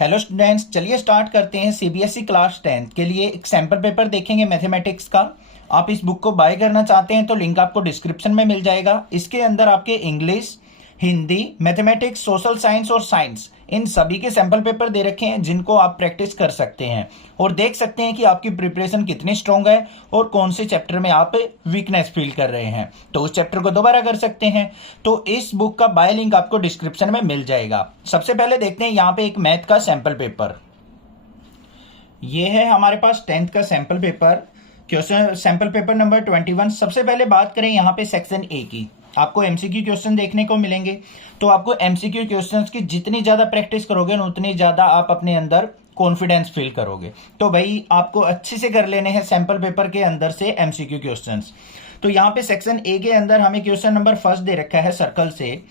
Hello students, चलिए start करते हैं। सीबीएसई क्लास 10th के लिए एक सैम्पल पेपर देखेंगे मैथमेटिक्स का। आप इस बुक को बाय करना चाहते हैं तो लिंक आपको डिस्क्रिप्शन में मिल जाएगा। इसके अंदर आपके English, Hindi, mathematics, social science और साइंस इन सभी के सैंपल पेपर दे रखे हैं जिनको आप प्रैक्टिस कर सकते हैं और देख सकते हैं कि आपकी प्रिपरेशन कितनी स्ट्रांग है और कौन से चैप्टर में आप वीकनेस फील कर रहे हैं, तो उस चैप्टर को दोबारा कर सकते हैं। तो इस बुक का बाय लिंक आपको डिस्क्रिप्शन में मिल जाएगा। सबसे पहले देखते हैं यहाँ पे एक मैथ का सैंपल पेपर। ये है हमारे पास 10th का sample paper, question sample paper number 21। सबसे पहले बात करें यहाँ पे सेक्शन ए की, आपको एमसीक्यू क्वेश्चन देखने को मिलेंगे। तो आपको एमसीक्यू क्वेश्चंस की जितनी ज्यादा प्रैक्टिस करोगे उतनी ज्यादा आप अपने अंदर कॉन्फिडेंस फील करोगे। तो भाई आपको अच्छे से कर लेने हैं सैंपल पेपर के अंदर से एमसीक्यू क्वेश्चंस। तो यहाँ पे सेक्शन ए के अंदर हमें क्वेश्चन नंबर फर्स्ट दे रखा है सर्कल से।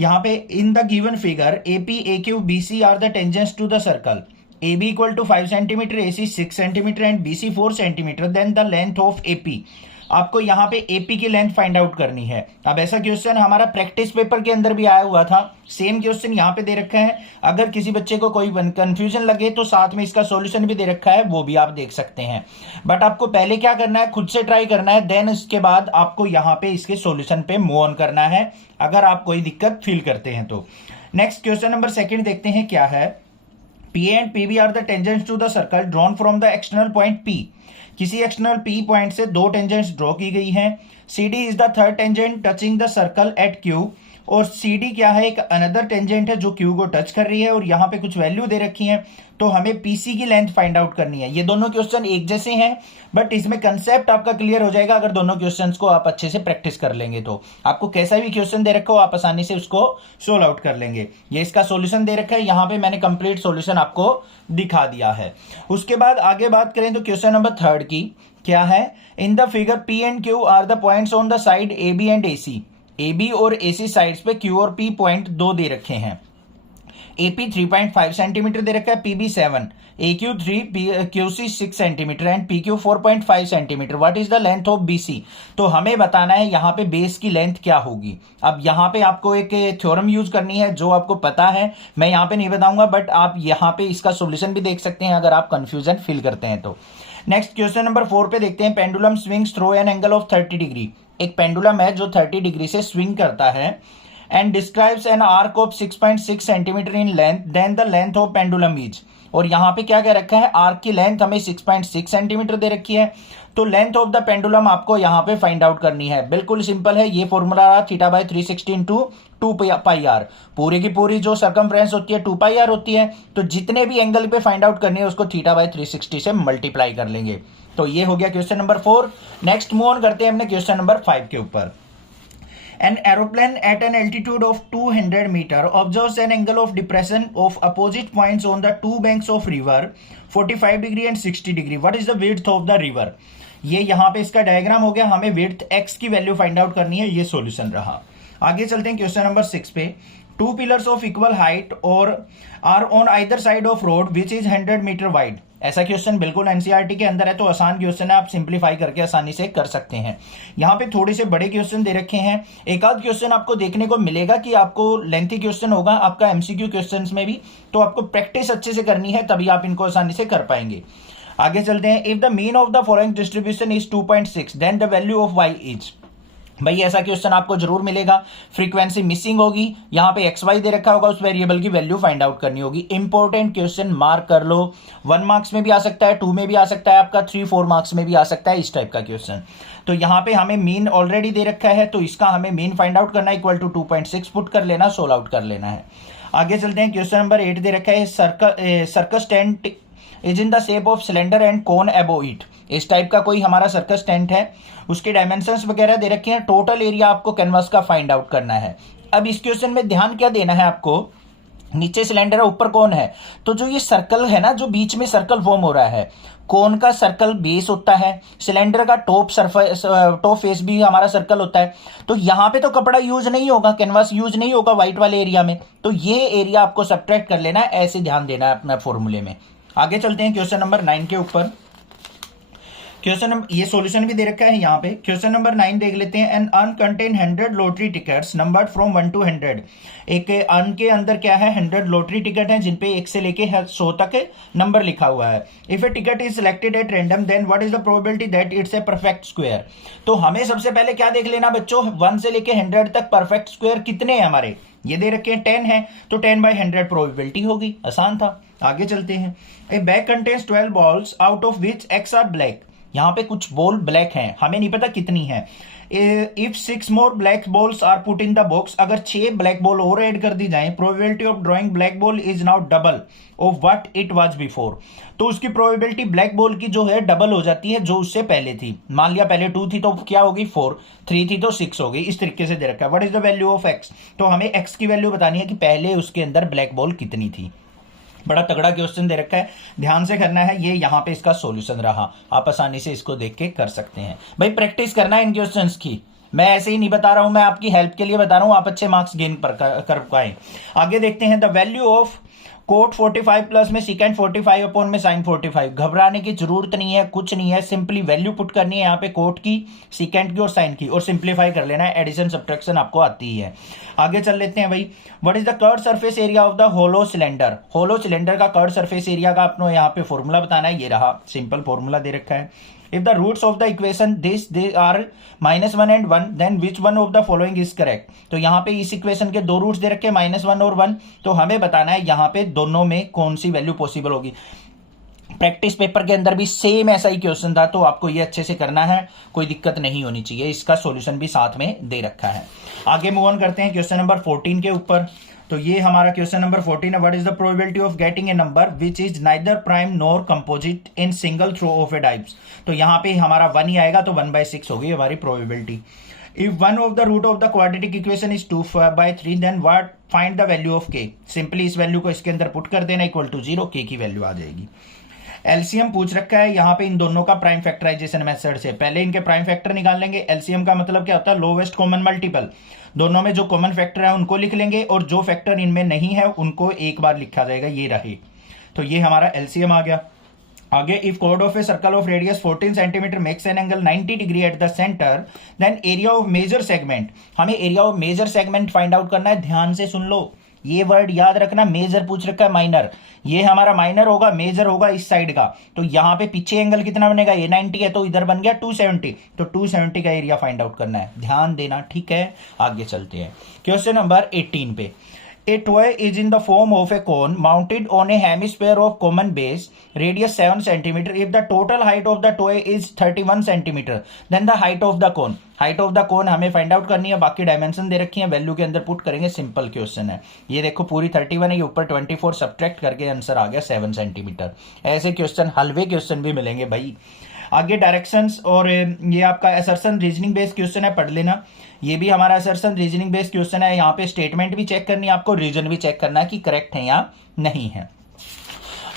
यहाँ पे in the given figure AP A Q B C are the tangents to the circle A B equal to 5 centimetre, A C 6 centimetre and B C 4 centimetre, then the length of AP. आपको यहाँ पे AP की length find out करनी है। अब ऐसा question हमारा practice paper के अंदर भी आया हुआ था, सेम क्वेश्चन यहाँ पे दे रखा है। अगर किसी बच्चे को कोई कंफ्यूजन लगे तो साथ में इसका सॉल्यूशन भी दे रखा है, वो भी आप देख सकते हैं। बट आपको पहले क्या करना है, खुद से ट्राई करना है, देन इसके बाद आपको यहाँ पे इसके सॉल्यूशन पे मूव ऑन करना है अगर आप कोई दिक्कत फील करते हैं तो। नेक्स्ट क्वेश्चन नंबर सेकंड देखते हैं क्या है। P and PB are the tangents to the circle drawn from the external point P। किसी एक्सटर्नल P पॉइंट से दो टेंजेंट्स ड्रॉ की गई हैं। CD is the third tangent touching the circle eight Q। और CD क्या है, एक अनदर टेंजेंट है जो Q को टच कर रही है और यहाँ पे कुछ वैल्यू दे रखी है। तो हमें PC की लेंथ फाइंड आउट करनी है। ये दोनों क्वेश्चन एक जैसे हैं बट इसमें कंसेप्ट आपका क्लियर हो जाएगा अगर दोनों क्वेश्चंस को आप अच्छे से प्रैक्टिस कर लेंगे। तो आपको कैसा भी क्वेश्चन दे रखा हो आप आसानी से उसको सोल्व आउट कर लेंगे। ये इसका सॉल्यूशन दे रखा है, यहाँ पे मैंने कंप्लीट सॉल्यूशन आपको दिखा दिया है। उसके बाद आगे बात करें तो क्वेश्चन नंबर थर्ड की क्या है। In the figure P and Q are the points on the side AB and AC। AB और AC साइड्स पे Q और P पॉइंट दो दे रखे हैं। AP 3.5 सेंटीमीटर दे रखा है, PB 7, AQ 3, QC 6 centimetre and PQ 4.5 centimetre. What is the length of BC। तो हमें बताना है यहाँ पे बेस की लेंथ क्या होगी। अब यहाँ पे आपको एक थ्योरम यूज करनी है जो आपको पता है, मैं यहाँ पे नहीं बताऊंगा बट आप यहाँ पे इसका सोल्यूशन भी देख सकते हैं अगर आप कंफ्यूजन फील करते हैं तो। नेक्स्ट क्वेश्चन नंबर 4 पे देखते हैं। Pendulum swings through an angle of 30 degree. एक पेंडुलम है जो 30 डिग्री से स्विंग करता है and describes an arc of 6.6 centimetre in length, then the length of pendulum is। और यहाँ पे क्या क्या रखा है, आर्क की लेंथ हमें 6.6 सेंटीमीटर दे रखी है। तो लेंथ ऑफ द पेंडुलम आपको यहाँ पे फाइंड आउट करनी है। बिल्कुल सिंपल है, ये फॉर्मूला रहा θ/360 इंटू 2πr। पूरी की पूरी जो सर्कमफ्रेंस होती है 2πr होती है, तो जितने भी एंगल पे फाइंड आउट करनी है उसको θ/360 से मल्टीप्लाई कर लेंगे। तो ये हो गया question number 4। Next move on करते हैं हमने क्वेश्चन नंबर 5 के ऊपर। An aeroplane at an altitude of 200 meter observes an angle of depression of opposite points on the two banks of river 45 degree and 60 degree. What is the width of the river? ये यहाँ पे इसका diagram हो गया। हमें width x की value find out करनी है, ये सॉल्यूशन रहा। आगे चलते हैं क्वेश्चन नंबर 6 पे। Two pillars of equal height और are on either side of road which is 100 metre wide. ऐसा क्वेश्चन बिल्कुल एनसीईआरटी के अंदर है, तो आसान क्वेश्चन है, आप सिंपलीफाई करके आसानी से कर सकते हैं। यहाँ पे थोड़े से बड़े क्वेश्चन दे रखे हैं। एक आध क्वेश्चन आपको देखने को मिलेगा कि आपको लेंथी क्वेश्चन होगा आपका एमसीक्यू क्वेश्चंस में भी, तो आपको प्रैक्टिस अच्छे से करनी है तभी आप इनको आसानी से कर पाएंगे। आगे चलते हैं। If the mean of the following distribution is 2.6 then the value of y is. भाई ऐसा क्वेश्चन आपको जरूर मिलेगा। फ्रीक्वेंसी मिसिंग होगी, यहाँ पे XY दे रखा होगा, उस वेरिएबल की वैल्यू फाइंड आउट करनी होगी। इंपॉर्टेंट क्वेश्चन, मार्क कर लो। 1 मार्क्स में भी आ सकता है, 2 में भी आ सकता है, आपका 3-4 मार्क्स में भी आ सकता है इस टाइप का क्वेश्चन। तो यहाँ पे हमें मीन ऑलरेडी दे रखा है, तो इसका हमें मीन फाइंड आउट करना है, इक्वल टू 2.6 पुट कर लेना, सोल्व आउट कर लेना है। आगे चलते हैं। क्वेश्चन नंबर 8 दे रखा है। Circus tent is in the shape of cylinder and cone above it. इस टाइप का कोई हमारा सर्कस टेंट है, उसके डायमेंशंस वगैरह दे रखे हैं। टोटल एरिया आपको कैनवास का फाइंड आउट करना है। अब इस क्वेश्चन में ध्यान क्या देना है आपको, नीचे सिलेंडर है, ऊपर कोन है, तो जो ये सर्कल है ना, जो बीच में सर्कल फॉर्म हो रहा है, कोन का सर्कल बेस होता है, सिलेंडर का टॉप फेस भी हमारा सर्कल होता है। तो यहाँ पे तो कपड़ा यूज नहीं होगा, कैनवास यूज नहीं होगा व्हाइट वाले एरिया में, तो ये एरिया आपको सब्ट्रैक्ट कर लेना है, ऐसे ध्यान देना है अपना फॉर्मूले में। आगे चलते हैं क्वेश्चन नंबर 9 के ऊपर। क्वेश्चन नंबर, ये सॉल्यूशन भी दे रखा है यहाँ पे। क्वेश्चन नंबर 9 देख लेते हैं। An urn contain 100 lottery tickets numbered from 1 to 100। एक अर्न के अंदर क्या है, 100 लॉटरी टिकट है जिनपे 1 से लेके 100 तक नंबर लिखा हुआ है। If a ticket is selected at random then what is the probability that it's a perfect square. तो हमें सबसे पहले क्या देख लेना बच्चों, 1 से लेके 100 तक परफेक्ट स्क्वायर कितने हैं हमारे, ये दे रखे हैं 10 है, तो 10/100 प्रोबेबिलिटी होगी। आसान था। आगे चलते हैं। A bag contains 12 balls out of which X are black. यहाँ पे कुछ बॉल ब्लैक हैं, हमें नहीं पता कितनी है। If 6 more black balls are put in the box, अगर 6 ब्लैक बॉल और ऐड कर दी जाए, probability of drawing black ball is now double of what it was before. तो उसकी प्रोबेबिलिटी ब्लैक बॉल की जो है डबल हो जाती है जो उससे पहले थी। मान लिया पहले 2 थी तो क्या होगी 4, 3 थी तो 6 हो गई। इस तरीके से दे रखा है। What is the value of x, तो हमें एक्स की वैल्यू बतानी है कि पहले उसके अंदर ब्लैक बॉल कितनी थी। बड़ा तगड़ा क्वेश्चन दे रखा है, ध्यान से करना है। ये यहाँ पे इसका सॉल्यूशन रहा, आप आसानी से इसको देख के कर सकते हैं। भाई प्रैक्टिस करना है इन क्वेश्चंस की, मैं ऐसे ही नहीं बता रहा हूं, मैं आपकी हेल्प के लिए बता रहा हूं, आप अच्छे मार्क्स गेन कर पाए। आगे देखते हैं। The value of cot 45 plus में सिकेंड 45 अपॉन में साइन 45। घबराने की जरूरत नहीं है, कुछ नहीं है, सिंपली वैल्यू पुट करनी है यहाँ पे कोट की, सिकेंड की और साइन की, और सिंप्लीफाई कर लेना है। एडिशन सब्ट्रैक्शन आपको आती ही है। आगे चल लेते हैं भाई। What is the curve surface area of the hollow cylinder. Hollow cylinder का कर्व सरफेस एरिया का आपको यहाँ पे फॉर्मूला बताना है। ये रहा, सिंपल फॉर्मूला दे रखा है। If the roots of the equation they are -1 and 1, then which one of the following is correct। तो यहाँ पे इस इक्वेशन के 2 रूट्स दे रखे -1 और 1, तो हमें बताना है यहाँ पे दोनों में कौन सी वैल्यू पॉसिबल होगी। प्रैक्टिस पेपर के अंदर भी सेम ऐसा ही क्वेश्चन था, तो आपको ये अच्छे से करना है, कोई दिक्कत नहीं होनी चाहिए। इसका सॉल्यूशन भी साथ में दे रखा है। आगे मूव ऑन करते हैं क्वेश्चन नंबर 14 के ऊपर। तो ये हमारा क्वेश्चन नंबर 14 है। What is the probability of getting a number which is neither prime nor composite in single throw of a dice. तो यहाँ पे हमारा 1 ही आएगा, तो 1/6 होगी हमारी probability. If one of the root of the quadratic equation is 2/3 then what find the value of K. Simply इस value को इसके अंदर पुट कर देना, इक्वल टू 0, के की वैल्यू आ जाएगी। एलसीएम पूछ रखा है यहाँ पे इन दोनों का प्राइम फैक्टराइजेशन मेथड से। पहले इनके प्राइम फैक्टर निकाल लेंगे। एलसीएम का मतलब क्या होता है, लोवेस्ट कॉमन मल्टीपल। दोनों में जो कॉमन फैक्टर है उनको लिख लेंगे, और जो फैक्टर इनमें नहीं है उनको एक बार लिखा जाएगा, ये रहे। तो ये हमारा एलसीएम आ गया। आगे, इफ कोड of a circle of radius 14 centimetre makes an angle 90 degree at the centre then area of major segment. हमें area of major segment find out करना है। ध्यान से सुन लो, ये वर्ड याद रखना। मेजर पूछ रखा है, माइनर, ये हमारा माइनर होगा, मेजर होगा इस साइड का। तो यहाँ पे पीछे एंगल कितना बनेगा, ये 90 है, तो इधर बन गया 270। तो 270 का एरिया फाइंड आउट करना है, ध्यान देना, ठीक है। आगे चलते हैं क्वेश्चन नंबर 18 पे। A toy is in the form of a cone mounted on a hemisphere of common base, radius 7 cm. If the total height of the toy is 31 cm, then the height of the cone. Height of the cone हमें find out करनी है। बाकी dimension दे रखी है, value के अंदर put करेंगे। Simple question है ये। देखो पूरी 31 है, ये ऊपर 24 सब्ट्रैक्ट करके आंसर आ गया 7 सेंटीमीटर। ऐसे क्वेश्चन, हलवे क्वेश्चन भी मिलेंगे भाई। आगे डायरेक्शंस, और ये आपका असर्शन रीजनिंग बेस्ड क्वेश्चन है, पढ़ लेना। ये भी हमारा असर्शन रीजनिंग बेस्ड क्वेश्चन है। यहाँ पे स्टेटमेंट भी चेक करनी है आपको, रीजन भी चेक करना है कि करेक्ट है या नहीं है।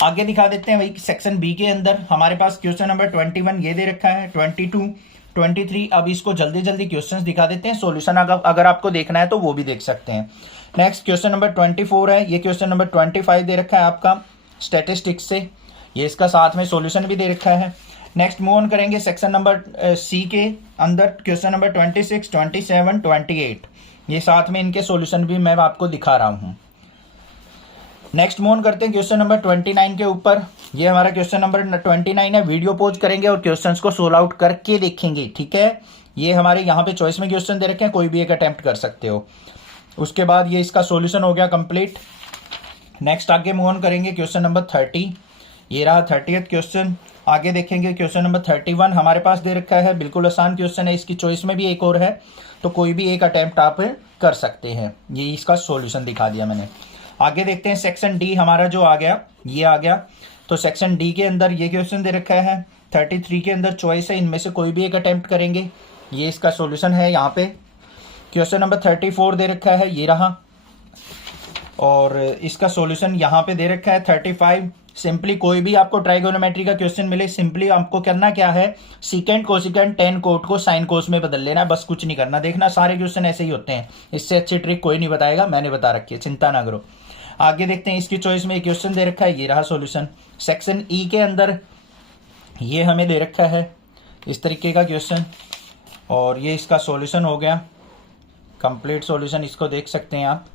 आगे दिखा देते हैं भाई। सेक्शन बी के अंदर हमारे पास क्वेश्चन नंबर 21 ये दे रखा है, 22, 23। अब इसको जल्दी जल्दी क्वेश्चंस दिखा देते हैं। सॉल्यूशन अगर आपको देखना है तो वो भी देख सकते हैं। नेक्स्ट क्वेश्चन नंबर 24 है। ये क्वेश्चन नंबर 25 दे रखा है आपका स्टैटिस्टिक्स से, ये इसका साथ में सॉल्यूशन भी दे रखा है। नेक्स्ट मूव ऑन करेंगे सेक्शन नंबर सी के अंदर। क्वेश्चन नंबर 26, 27, 28, ये साथ में इनके सॉल्यूशन भी मैं आपको दिखा रहा हूं। नेक्स्ट मूव ऑन करते हैं क्वेश्चन नंबर 29 के ऊपर। ये हमारा क्वेश्चन नंबर 29 है। वीडियो पॉज करेंगे और क्वेश्चंस को सोल्व आउट करके देखेंगे, ठीक है। ये हमारे यहाँ पे चॉइस में क्वेश्चन दे रखे हैं, कोई भी एक अटेम्प्ट कर सकते हो। उसके बाद ये इसका सॉल्यूशन हो गया कंप्लीट। नेक्स्ट आगे मूव ऑन करेंगे क्वेश्चन नंबर 30। ये रहा 30th क्वेश्चन। आगे देखेंगे क्वेश्चन नंबर 31 हमारे पास दे रखा है, बिल्कुल आसान क्वेश्चन है। इसकी चॉइस में भी एक और है, तो कोई भी एक अटेम्प्ट आप कर सकते हैं। ये इसका सॉल्यूशन दिखा दिया मैंने। आगे देखते हैं सेक्शन डी हमारा जो आ गया, ये आ गया। तो सेक्शन डी के अंदर ये क्वेश्चन दे रखा है, 33 के अंदर चॉइस है, इनमें से कोई भी एक अटेम्प्ट करेंगे। ये इसका सॉल्यूशन है यहाँ पे। क्वेश्चन नंबर 34 दे रखा है, ये रहा, और इसका सॉल्यूशन यहाँ पे दे रखा है 35। सिंपली कोई भी आपको ट्राइगोनोमेट्री का क्वेश्चन मिले, सिंपली आपको करना क्या है, सीकेंट कोसिकेंट टेन कोट को साइन कोस में बदल लेना है, बस कुछ नहीं करना। देखना सारे क्वेश्चन ऐसे ही होते हैं, इससे अच्छी ट्रिक कोई नहीं बताएगा, मैंने बता रखी है, चिंता ना करो। आगे देखते हैं, इसकी चॉइस में एक क्वेश्चन दे रखा है, ये रहा सॉल्यूशन। सेक्शन ई के अंदर ये हमें दे रखा है इस तरीके का क्वेश्चन, और ये इसका सॉल्यूशन हो गया, कंप्लीट सॉल्यूशन इसको देख सकते हैं आप।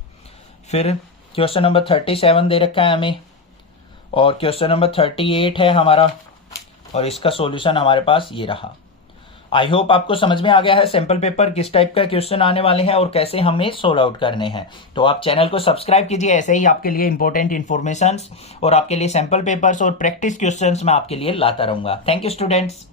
फिर क्वेश्चन नंबर 37 दे रखा है हमें, और क्वेश्चन नंबर 38 है हमारा, और इसका सॉल्यूशन हमारे पास ये रहा। आई होप आपको समझ में आ गया है सैंपल पेपर किस टाइप का क्वेश्चन आने वाले हैं और कैसे हमें सोल्व आउट करने हैं। तो आप चैनल को सब्सक्राइब कीजिए, ऐसे ही आपके लिए इंपॉर्टेंट इन्फॉर्मेशंस और आपके लिए सैंपल पेपर्स और प्रैक्टिस क्वेश्चंस मैं आपके लिए लाता रहूंगा। Thank you students.